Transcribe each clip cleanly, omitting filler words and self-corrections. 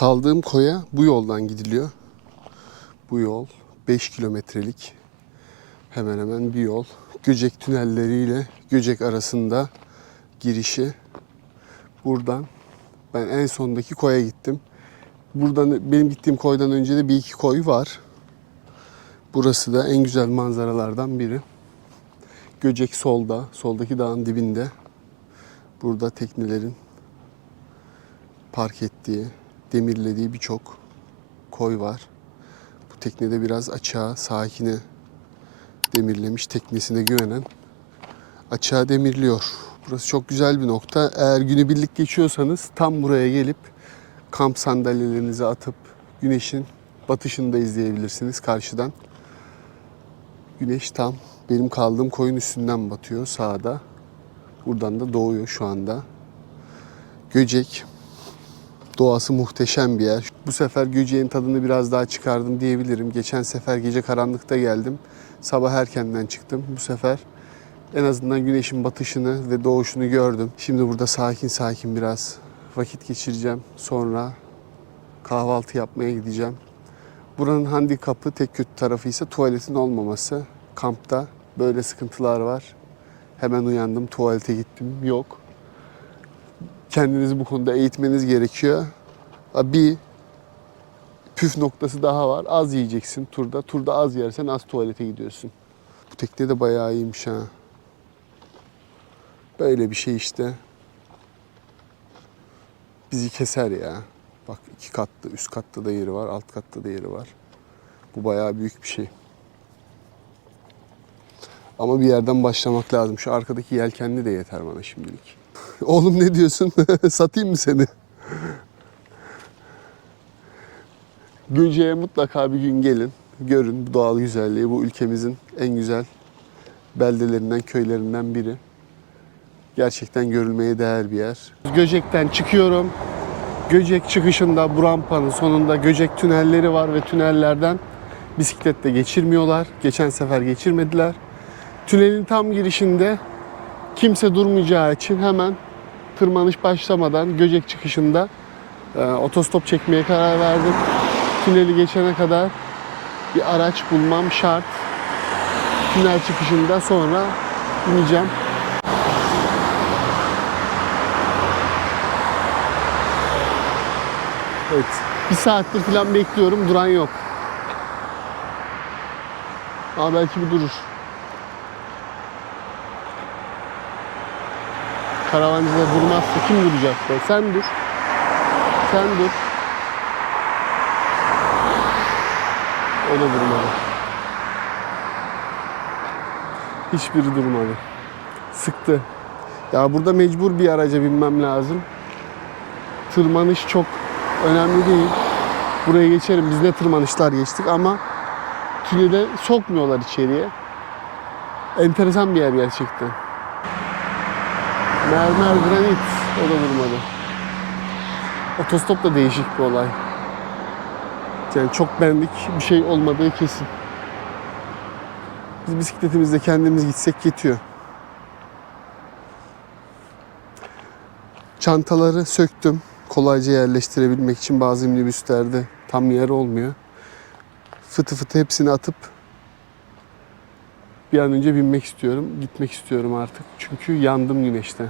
Kaldığım koya bu yoldan gidiliyor. Bu yol 5 kilometrelik hemen hemen bir yol. Göcek tünelleriyle Göcek arasında girişi. Buradan ben en sondaki koya gittim. Buradan benim gittiğim koydan önce de bir iki koy var. Burası da en güzel manzaralardan biri. Göcek solda, soldaki dağın dibinde. Burada teknelerin park ettiği, demirlediği birçok koy var. Bu teknede biraz açığa, sakine demirlemiş, teknesine güvenen açığa demirliyor. Burası çok güzel bir nokta. Eğer günübirlik geçiyorsanız tam buraya gelip kamp sandalyelerinizi atıp güneşin batışını da izleyebilirsiniz karşıdan. Güneş tam benim kaldığım koyun üstünden batıyor sağda. Buradan da doğuyor şu anda. Göcek. Doğası muhteşem bir yer. Bu sefer Göcek'in tadını biraz daha çıkardım diyebilirim. Geçen sefer gece karanlıkta geldim. Sabah erkenden çıktım. Bu sefer en azından güneşin batışını ve doğuşunu gördüm. Şimdi burada sakin sakin biraz vakit geçireceğim. Sonra kahvaltı yapmaya gideceğim. Buranın handikapı, tek kötü tarafı ise tuvaletin olmaması. Kampta böyle sıkıntılar var. Hemen uyandım, tuvalete gittim. Yok. Kendinizi bu konuda eğitmeniz gerekiyor. Bir püf noktası daha var. Az yiyeceksin turda. Turda az yersen az tuvalete gidiyorsun. Bu tekne de bayağı iyiymiş ha. Böyle bir şey işte. Bizi keser ya. Bak 2 katlı, üst katta da yeri var, alt katta da yeri var. Bu bayağı büyük bir şey. Ama bir yerden başlamak lazım. Şu arkadaki yelkenli de yeter bana şimdilik. Oğlum ne diyorsun? Satayım mı seni? Göcek'e mutlaka bir gün gelin. Görün bu doğal güzelliği. Bu ülkemizin en güzel beldelerinden, köylerinden biri. Gerçekten görülmeye değer bir yer. Göcek'ten çıkıyorum. Göcek çıkışında bu rampanın sonunda Göcek tünelleri var ve tünellerden bisikletle geçirmiyorlar. Geçen sefer geçirmediler. Tünelin tam girişinde kimse durmayacağı için hemen tırmanış başlamadan Göcek çıkışında otostop çekmeye karar verdim. Tüneli geçene kadar bir araç bulmam şart. Tünel çıkışında sonra ineceğim. Evet. Bir saattir falan bekliyorum. Duran yok. Ama belki bir durur. Karavancıda durmazsa kim duracak be? Sen dur. Sen dur. O da durmadı. Hiçbiri durmadı. Sıktı. Ya burada mecbur bir araca binmem lazım. Tırmanış çok önemli değil. Buraya geçerim. Biz ne tırmanışlar geçtik ama tünele sokmuyorlar içeriye. Enteresan bir yer gerçekten. Mermer granit. O da durmadı. Otostop da değişik bir olay. Yani çok benlik bir şey olmadığı kesin. Biz bisikletimizle kendimiz gitsek yetiyor. Çantaları söktüm. Kolayca yerleştirebilmek için bazı minibüslerde tam yer olmuyor. Fıtı fıtı hepsini atıp bir an önce binmek istiyorum. Gitmek istiyorum artık. Çünkü yandım güneşten.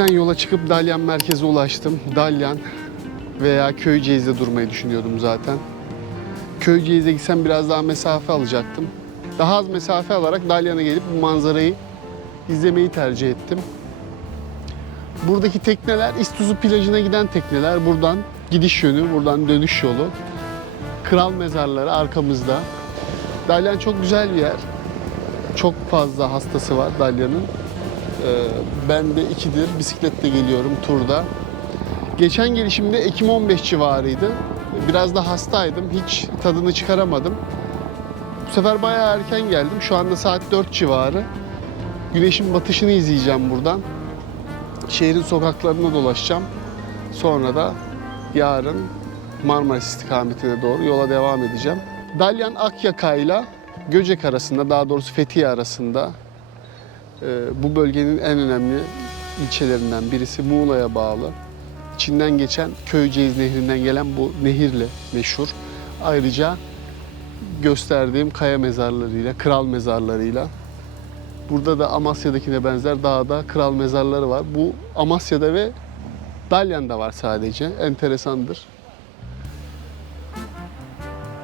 Göcek'ten yola çıkıp Dalyan merkeze ulaştım. Dalyan veya Köyceğiz'de durmayı düşünüyordum zaten. Köyceğiz'e gitsem biraz daha mesafe alacaktım. Daha az mesafe alarak Dalyan'a gelip bu manzarayı izlemeyi tercih ettim. Buradaki tekneler İztuzu plajına giden tekneler. Buradan gidiş yönü, buradan dönüş yolu. Kral mezarları arkamızda. Dalyan çok güzel bir yer. Çok fazla hastası var Dalyan'ın. Ben de 2'dir bisikletle geliyorum turda. Geçen gelişimde Ekim 15 civarıydı. Biraz da hastaydım. Hiç tadını çıkaramadım. Bu sefer bayağı erken geldim. Şu anda saat 4 civarı. Güneşin batışını izleyeceğim buradan. Şehrin sokaklarına dolaşacağım. Sonra da yarın Marmaris istikametine doğru yola devam edeceğim. Dalyan Akyaka ile Göcek arasında, daha doğrusu Fethiye arasında bu bölgenin en önemli ilçelerinden birisi. Muğla'ya bağlı. İçinden geçen Köyceğiz Nehri'nden gelen bu nehirle meşhur. Ayrıca gösterdiğim kaya mezarlarıyla, kral mezarlarıyla. Burada da Amasya'dakine benzer dağda kral mezarları var. Bu Amasya'da ve Dalyan'da var sadece. Enteresandır.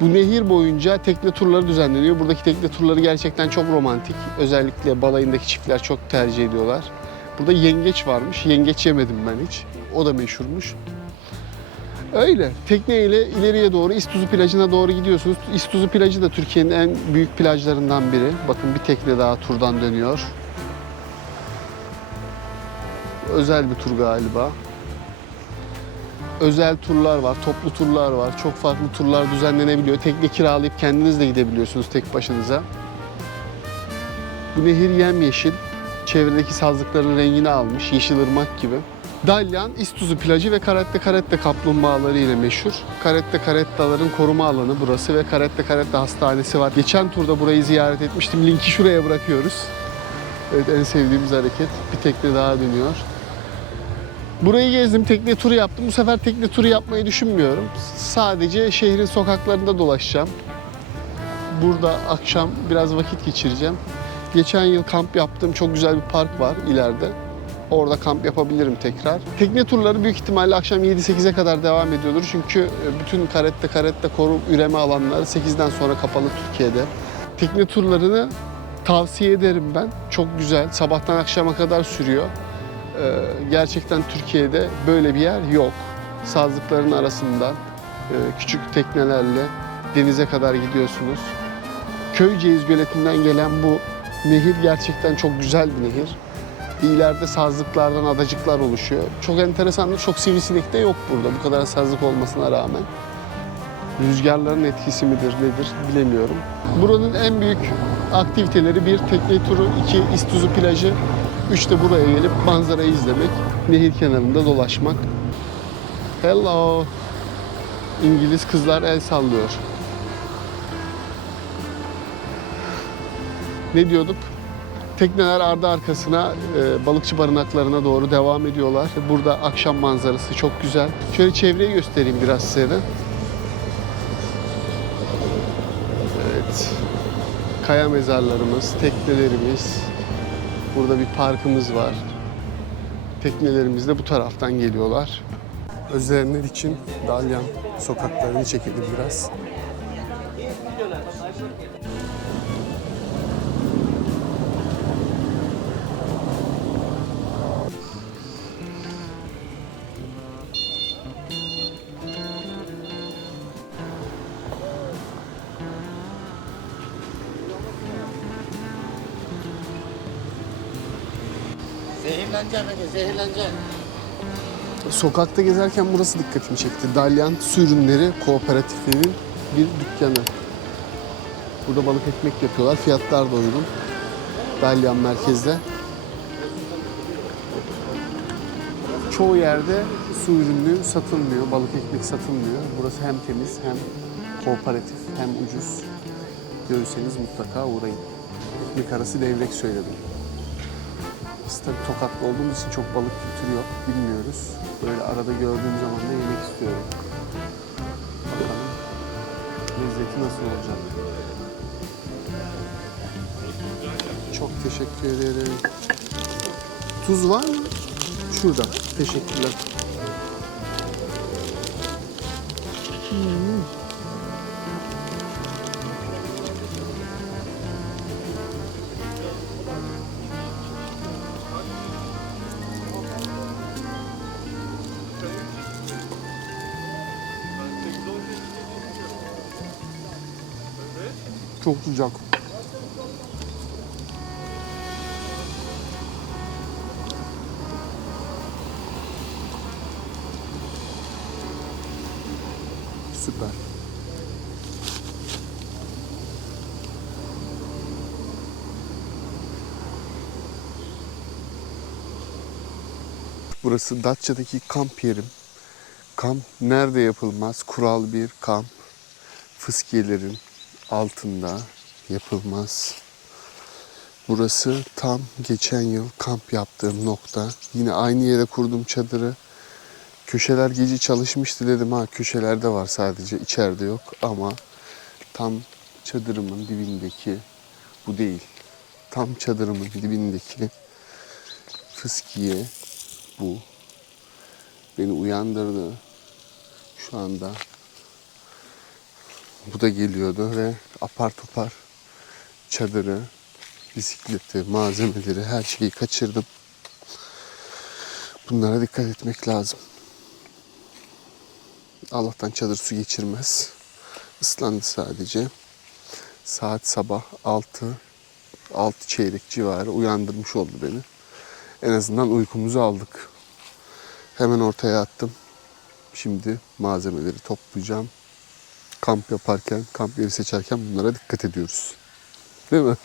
Bu nehir boyunca tekne turları düzenleniyor. Buradaki tekne turları gerçekten çok romantik. Özellikle balayındaki çiftler çok tercih ediyorlar. Burada yengeç varmış. Yengeç yemedim ben hiç. O da meşhurmuş. Öyle. Tekneyle ileriye doğru İztuzu plajına doğru gidiyorsunuz. İztuzu plajı da Türkiye'nin en büyük plajlarından biri. Bakın bir tekne daha turdan dönüyor. Özel bir tur galiba. Özel turlar var, toplu turlar var. Çok farklı turlar düzenlenebiliyor. Tekne kiralayıp kendiniz de gidebiliyorsunuz tek başınıza. Bu nehir yemyeşil. Çevredeki sazlıkların rengini almış. Yeşil ırmak gibi. Dalyan, İztuzu plajı ve Caretta Caretta kaplumbağaları ile meşhur. Caretta Caretta'ların koruma alanı burası ve Caretta Caretta hastanesi var. Geçen turda burayı ziyaret etmiştim. Linki şuraya bırakıyoruz. Evet, en sevdiğimiz hareket. Bir tekne daha dönüyor. Burayı gezdim, tekne turu yaptım. Bu sefer tekne turu yapmayı düşünmüyorum. Sadece şehrin sokaklarında dolaşacağım. Burada akşam biraz vakit geçireceğim. Geçen yıl kamp yaptığım çok güzel bir park var ileride. Orada kamp yapabilirim tekrar. Tekne turları büyük ihtimalle akşam 7-8'e kadar devam ediyordur. Çünkü bütün Caretta koru üreme alanları 8'den sonra kapalı Türkiye'de. Tekne turlarını tavsiye ederim ben. Çok güzel. Sabahtan akşama kadar sürüyor. Gerçekten Türkiye'de böyle bir yer yok. Sazlıkların arasından küçük teknelerle denize kadar gidiyorsunuz. Köyceğiz Göleti'nden gelen bu nehir gerçekten çok güzel bir nehir. İleride sazlıklardan adacıklar oluşuyor. Çok enteresandır, çok sivrisinek de yok burada bu kadar sazlık olmasına rağmen. Rüzgarların etkisi midir nedir bilemiyorum. Buranın en büyük aktiviteleri bir tekne turu, 2 İztuzu plajı, 3 de buraya gelip manzarayı izlemek, nehir kenarında dolaşmak. Hello! İngiliz kızlar el sallıyor. Ne diyorduk? Tekneler ardı arkasına balıkçı barınaklarına doğru devam ediyorlar. Burada akşam manzarası çok güzel. Şöyle çevreyi göstereyim biraz size de. Evet. Kaya mezarlarımız, teknelerimiz. Burada bir parkımız var. Teknelerimiz de bu taraftan geliyorlar. Özleyenler için Dalyan sokaklarını çekelim biraz. Zehirleneceksin, zehirleneceksin. Sokakta gezerken burası dikkatimi çekti. Dalyan Su Ürünleri Kooperatifinin bir dükkanı. Burada balık ekmek yapıyorlar. Fiyatlar da uygun. Dalyan merkezde. Çoğu yerde su ürünü satılmıyor. Balık ekmek satılmıyor. Burası hem temiz hem kooperatif hem ucuz. Görürseniz mutlaka uğrayın. Ekmek arası levrek söyledim. Biz tabii Tokatlı olduğumuz için çok balık kültürü yok, bilmiyoruz. Böyle arada gördüğüm zaman da yemek istiyorum. Bakalım lezzeti nasıl olacak. Çok teşekkür ederim. Tuz var mı? Şurada. Teşekkürler. Çok sıcak. Süper. Burası Datça'daki kamp yerim. Kamp nerede yapılmaz? Kural bir kamp. Fıskiyelerin altında yapılmaz. Burası tam geçen yıl kamp yaptığım nokta. Yine aynı yere kurdum çadırı. Köşeler gece çalışmıştı dedim, ha köşelerde var sadece, içeride yok, ama tam çadırımın dibindeki bu değil. Tam çadırımın dibindeki fıskiye bu. Beni uyandırdı. Şu anda bu da geliyordu ve apar topar çadırı, bisikleti, malzemeleri, her şeyi kaçırdım. Bunlara dikkat etmek lazım. Allah'tan çadır su geçirmez. Islandı sadece. Saat sabah 6 çeyrek civarı uyandırmış oldu beni. En azından uykumuzu aldık. Hemen ortaya attım. Şimdi malzemeleri toplayacağım. Kamp yaparken, kamp yeri seçerken bunlara dikkat ediyoruz. Değil mi?